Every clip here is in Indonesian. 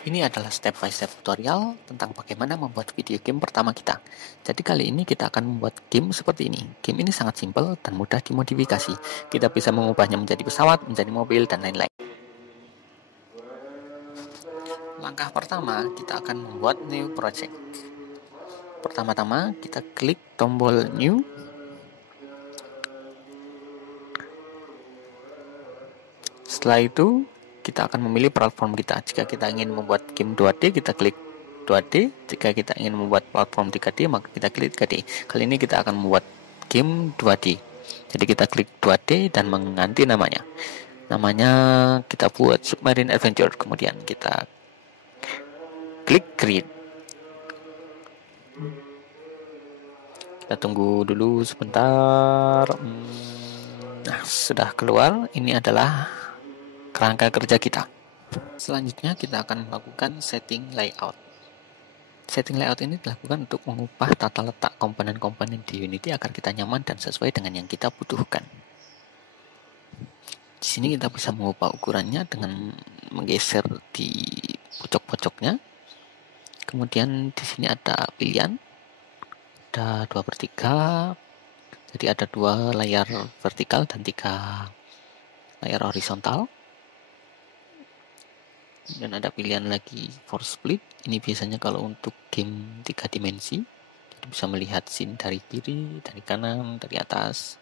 Ini adalah step by step tutorial tentang bagaimana membuat video game pertama kita. Jadi kali ini kita akan membuat game seperti ini. Game ini sangat simpel dan mudah dimodifikasi. Kita bisa mengubahnya menjadi pesawat, menjadi mobil, dan lain-lain. Langkah pertama, kita akan membuat new project. Pertama-tama, kita klik tombol new. Setelah itu, kita akan memilih platform kita. Jika kita ingin membuat game 2D, kita klik 2D. Jika kita ingin membuat platform 3D, maka kita klik 3D. Kali ini kita akan membuat game 2D. Jadi kita klik 2D dan mengganti namanya. Namanya kita buat Submarine Adventure. Kemudian kita klik create. Kita tunggu dulu sebentar. Nah, sudah keluar. Ini adalah kerangka kerja kita. Selanjutnya kita akan melakukan setting layout. Setting layout ini dilakukan untuk mengubah tata letak komponen-komponen di Unity agar kita nyaman dan sesuai dengan yang kita butuhkan. Di sini kita bisa mengubah ukurannya dengan menggeser di pojok-pojoknya. Kemudian di sini ada pilihan, ada 2/3. Jadi ada 2 layar vertikal dan 3 layar horizontal. Dan ada pilihan lagi for split. Ini biasanya kalau untuk game 3 dimensi. Jadi bisa melihat scene dari kiri, dari kanan, dari atas.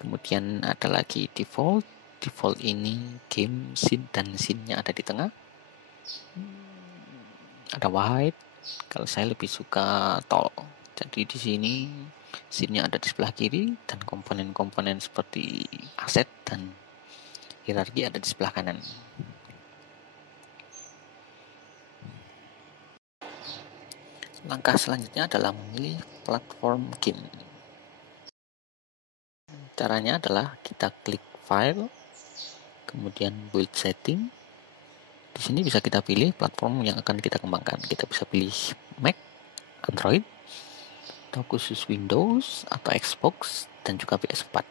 Kemudian ada lagi default. Default ini game, scene, dan scene-nya ada di tengah. Ada wide. Kalau saya lebih suka tall. Jadi di sini scene-nya ada di sebelah kiri dan komponen-komponen seperti aset dan hierarki ada di sebelah kanan. Langkah selanjutnya adalah memilih platform game. Caranya adalah kita klik file, kemudian build setting. Di sini bisa kita pilih platform yang akan kita kembangkan. Kita bisa pilih Mac, Android, atau khusus Windows, atau Xbox, dan juga PS4.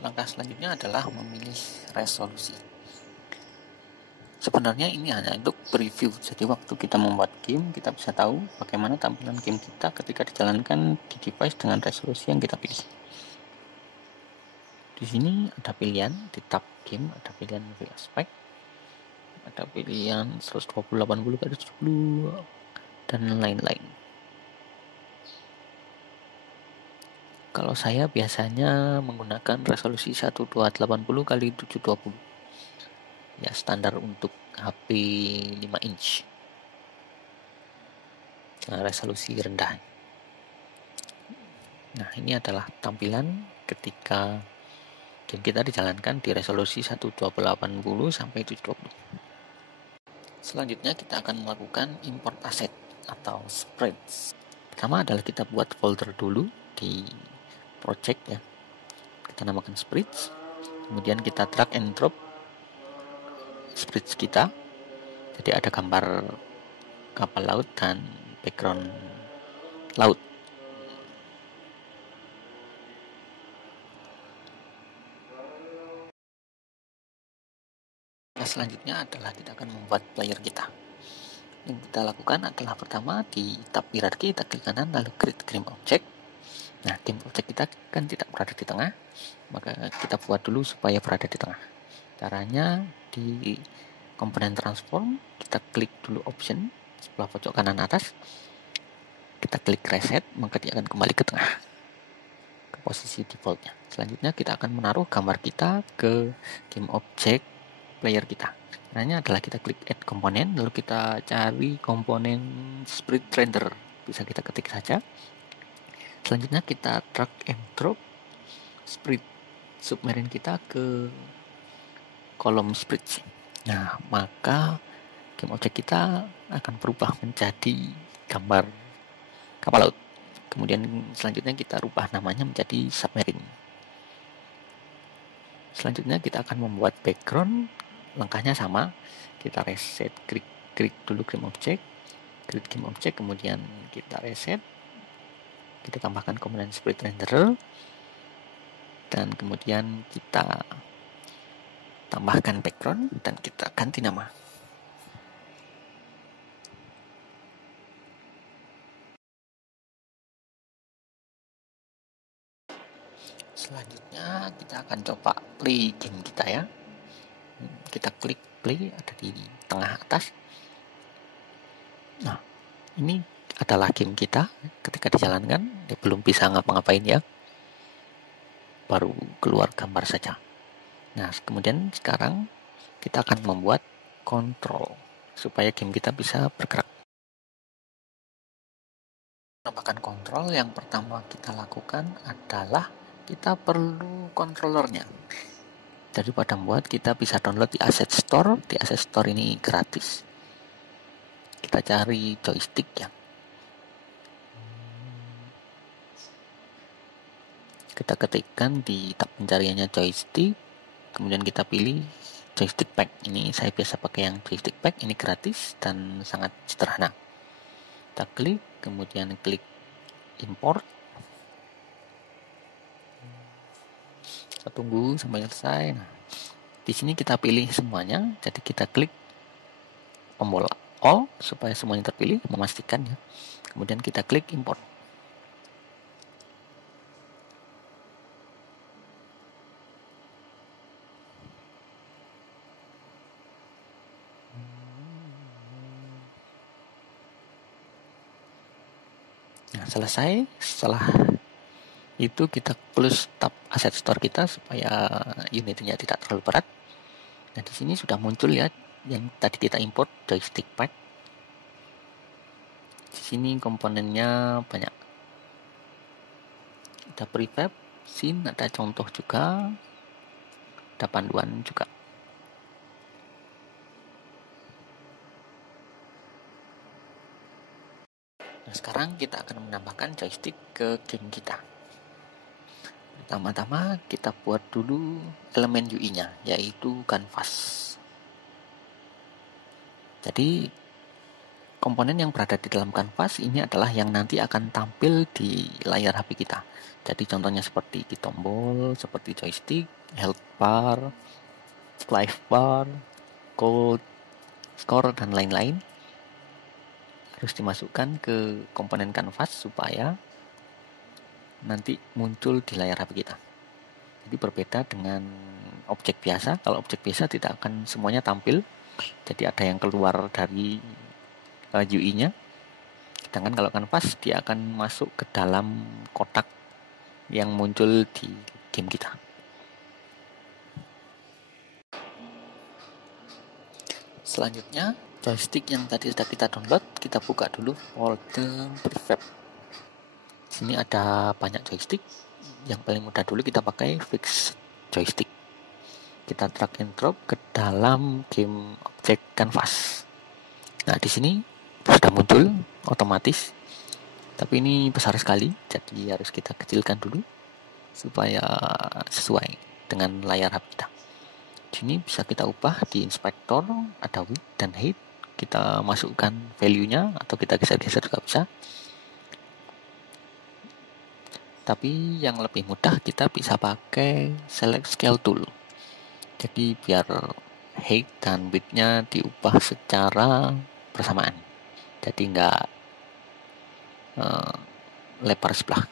Langkah selanjutnya adalah memilih resolusi. Sebenarnya ini hanya untuk preview, jadi waktu kita membuat game, kita bisa tahu bagaimana tampilan game kita ketika dijalankan di device dengan resolusi yang kita pilih. Di sini ada pilihan, di tab game ada pilihan movie aspect, ada pilihan 120/80x70 dan lain-lain. Kalau saya biasanya menggunakan resolusi 1280x720. Ya, standar untuk HP 5 inch. Nah, resolusi rendah. Nah, ini adalah tampilan ketika game kita dijalankan di resolusi 1280x720. Selanjutnya kita akan melakukan import aset atau sprites. Pertama adalah kita buat folder dulu di project ya. Kita namakan sprites. Kemudian kita drag and drop sprites kita. Jadi ada gambar kapal laut dan background laut. Nah, selanjutnya adalah kita akan membuat player kita. Yang kita lakukan adalah pertama di tab hierarki kita klik kanan lalu create game object. Nah, game object kita kan tidak berada di tengah, maka kita buat dulu supaya berada di tengah. Caranya di komponen transform kita klik dulu option sebelah pojok kanan atas, kita klik reset, maka dia akan kembali ke tengah ke posisi defaultnya. Selanjutnya kita akan menaruh gambar kita ke game object player kita. Caranya adalah kita klik add komponen, lalu kita cari komponen sprite render, bisa kita ketik saja. Selanjutnya kita drag and drop sprite submarine kita ke kolom sprite. Nah, maka game object kita akan berubah menjadi gambar kapal laut. Kemudian selanjutnya kita rubah namanya menjadi submarine. Selanjutnya kita akan membuat background. Langkahnya sama. Kita reset, klik dulu game object, create game object, kemudian kita reset. Kita tambahkan komponen sprite renderer. dan kemudian kita tambahkan background dan kita ganti nama. Selanjutnya kita akan coba play game kita ya. Kita klik play, ada di tengah atas. Nah, ini adalah game kita. Ketika dijalankan, dia belum bisa ngapa-ngapain ya, baru keluar gambar saja. Nah, kemudian sekarang kita akan membuat kontrol supaya game kita bisa bergerak. Menambahkan kontrol, yang pertama kita lakukan adalah kita perlu controllernya. Daripada membuat, kita bisa download di Asset Store. Di Asset Store ini gratis. Kita cari joystick ya. Kita ketikkan di tab pencariannya joystick, kemudian kita pilih joystick pack. Ini saya biasa pakai yang joystick pack, ini gratis dan sangat sederhana. Kita klik, kemudian klik import. Kita tunggu sampai selesai. Nah, di sini kita pilih semuanya, jadi kita klik tombol all supaya semuanya terpilih, memastikan ya. Kemudian kita klik import. Nah, selesai. Setelah itu kita close tab Asset Store kita supaya unitnya tidak terlalu berat. Nah, di sini sudah muncul ya yang tadi kita import, joystick pack. Di sini komponennya banyak. Ada prefab, scene, ada contoh juga, ada panduan juga. Nah, sekarang kita akan menambahkan joystick ke game kita. Pertama-tama kita buat dulu elemen UI-nya, yaitu canvas. Jadi komponen yang berada di dalam canvas ini adalah yang nanti akan tampil di layar HP kita. Jadi contohnya seperti di tombol, seperti joystick, health bar, life bar, code, score, dan lain-lain. Harus dimasukkan ke komponen canvas supaya nanti muncul di layar HP kita. Jadi berbeda dengan objek biasa. Kalau objek biasa tidak akan semuanya tampil, jadi ada yang keluar dari UI-nya. Sedangkan kalau canvas dia akan masuk ke dalam kotak yang muncul di game kita. Selanjutnya, joystick yang tadi sudah kita download, kita buka dulu folder prefab. Sini ada banyak joystick. Yang paling mudah dulu kita pakai fix joystick. Kita drag and drop ke dalam game objek canvas. Nah, di sini sudah muncul otomatis. Tapi ini besar sekali, jadi harus kita kecilkan dulu supaya sesuai dengan layar HP kita. Di sini bisa kita ubah di inspektor, ada width dan height. Kita masukkan value-nya atau kita geser-geser juga bisa. Tapi yang lebih mudah kita bisa pakai select scale tool. Jadi biar height dan width-nya diubah secara bersamaan. Jadi nggak lebar sebelah.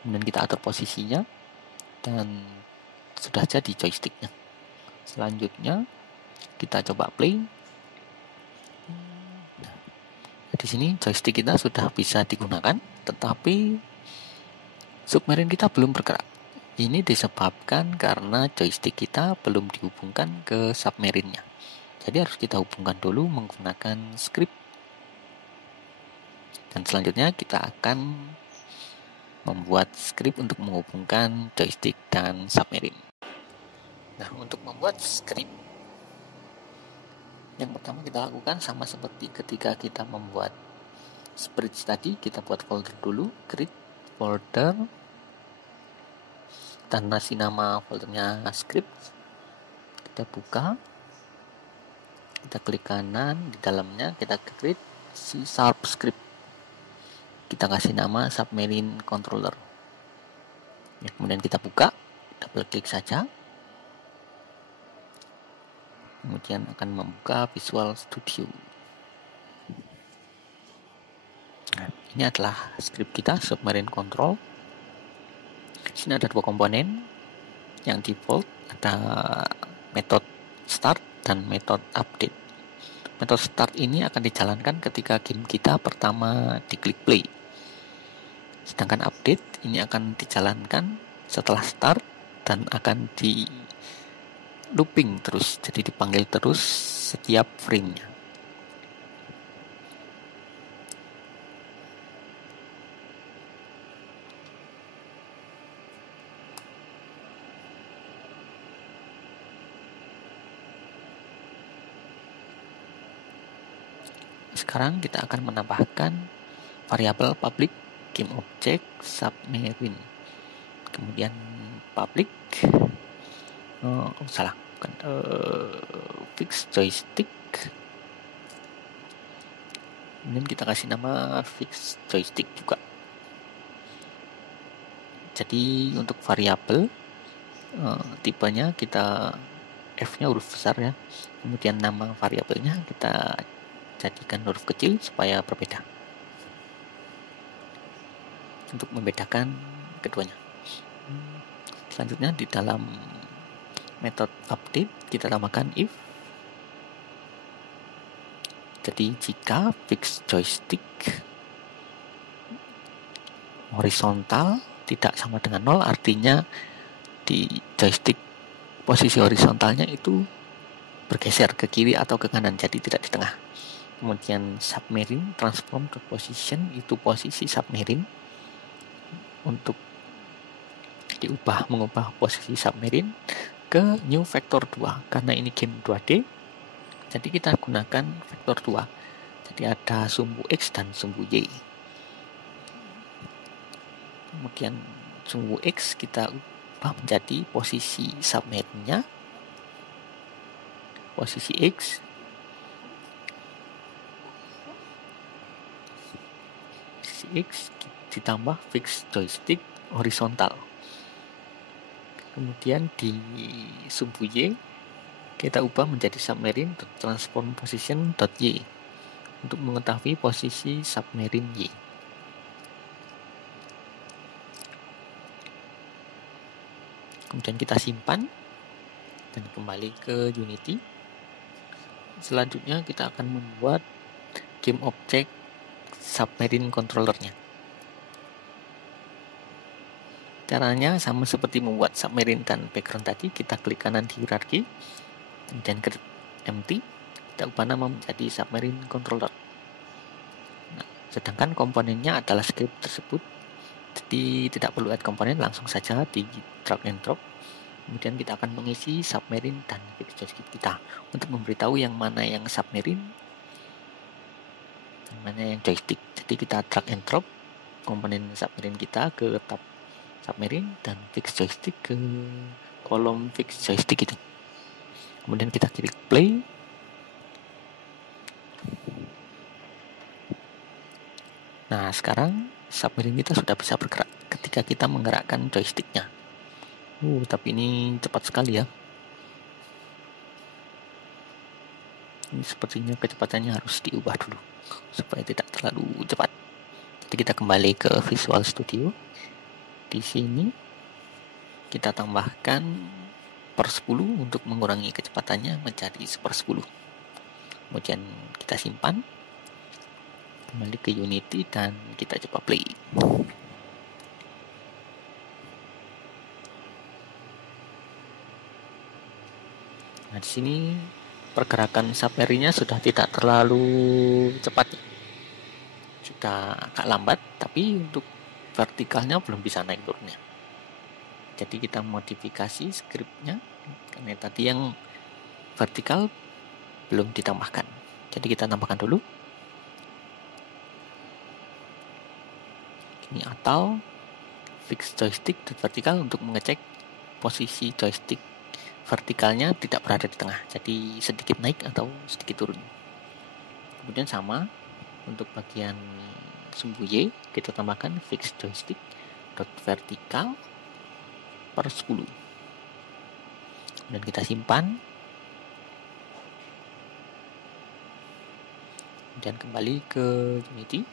Kemudian kita atur posisinya dan sudah jadi joysticknya. Selanjutnya kita coba play. Nah, di sini joystick kita sudah bisa digunakan, tetapi submarine kita belum bergerak. Ini disebabkan karena joystick kita belum dihubungkan ke submarine-nya. Jadi harus kita hubungkan dulu menggunakan script. Dan selanjutnya kita akan membuat script untuk menghubungkan joystick dan submarine. Nah, untuk membuat script, yang pertama kita lakukan sama seperti ketika kita membuat spreadsheet tadi, kita buat folder dulu, create folder, dan nasi nama foldernya script. Kita buka, kita klik kanan, di dalamnya kita create C# script. Kita kasih nama submarine controller. Ya, kemudian kita buka. double klik saja, kemudian akan membuka Visual Studio. Nah, ini adalah script kita, Submarine Control. Di sini ada dua komponen. Yang default ada method start dan method update. Method start ini akan dijalankan ketika game kita pertama diklik play. Sedangkan update ini akan dijalankan setelah start dan akan di looping terus, jadi dipanggil terus setiap frame-nya. Sekarang kita akan menambahkan variabel public game object submarine, kemudian public fix joystick, kemudian kita kasih nama fix joystick juga. Jadi untuk variabel tipenya kita F-nya huruf besar ya, kemudian nama variabelnya kita jadikan huruf kecil supaya berbeda, untuk membedakan keduanya. Selanjutnya di dalam method update kita tambahkan if. Jadi jika fix joystick horizontal tidak sama dengan 0, artinya di joystick posisi horizontalnya itu bergeser ke kiri atau ke kanan, jadi tidak di tengah. Kemudian submarine transform to position, itu posisi submarine untuk mengubah posisi submarine ke new vector 2. Karena ini game 2D, jadi kita gunakan vektor 2. Jadi ada sumbu X dan sumbu Y. Kemudian sumbu X kita ubah menjadi posisi submarine-nya, posisi X, ditambah fix joystick horizontal. Kemudian di sumbu Y kita ubah menjadi submarine transform position .y untuk mengetahui posisi submarine Y. Kemudian kita simpan dan kembali ke Unity. Selanjutnya kita akan membuat game object submarine controllernya. Caranya sama seperti membuat submarine dan background tadi, kita klik kanan di hierarki, kemudian create empty, kita ubah nama menjadi submarine controller. Nah, sedangkan komponennya adalah script tersebut, jadi tidak perlu add komponen, langsung saja di drag and drop. Kemudian kita akan mengisi submarine dan fix joystick kita untuk memberitahu yang mana yang submarine, yang mana yang joystick. Jadi kita drag and drop komponen submarine kita ke tab submarine dan fix joystick ke kolom fix joystick itu. Kemudian kita klik play. Nah, sekarang submarine kita sudah bisa bergerak ketika kita menggerakkan joysticknya. Tapi ini cepat sekali ya. Ini sepertinya kecepatannya harus diubah dulu supaya tidak terlalu cepat. Jadi kita kembali ke Visual Studio. Di sini kita tambahkan per 10 untuk mengurangi kecepatannya menjadi 1/10. Kemudian kita simpan, kembali ke Unity dan kita coba play. Nah, di sini pergerakan submarine-nya sudah tidak terlalu cepat, sudah agak lambat, tapi untuk vertikalnya belum bisa naik turunnya. Jadi kita modifikasi scriptnya, karena tadi yang vertikal belum ditambahkan. Jadi kita tambahkan dulu. Ini atau fix joystick dan vertikal untuk mengecek posisi joystick vertikalnya tidak berada di tengah, jadi sedikit naik atau sedikit turun. Kemudian sama untuk bagian sumbu Y, kita tambahkan fix joystick dot vertikal per 10. Kemudian kita simpan, kemudian kembali ke Unity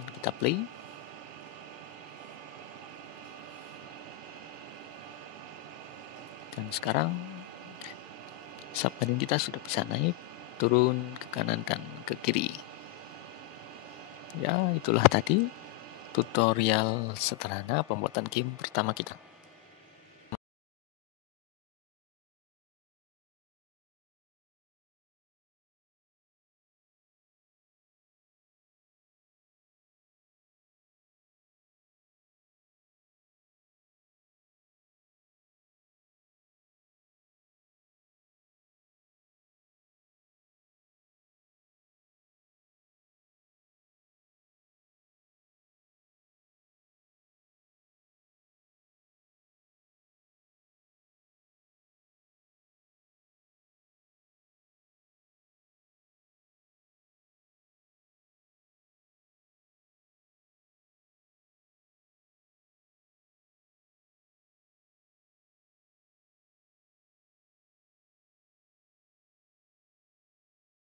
dan kita play. Dan sekarang submarine kita sudah bisa naik, turun ke kanan dan ke kiri. Ya, itulah tadi tutorial sederhana pembuatan game pertama kita.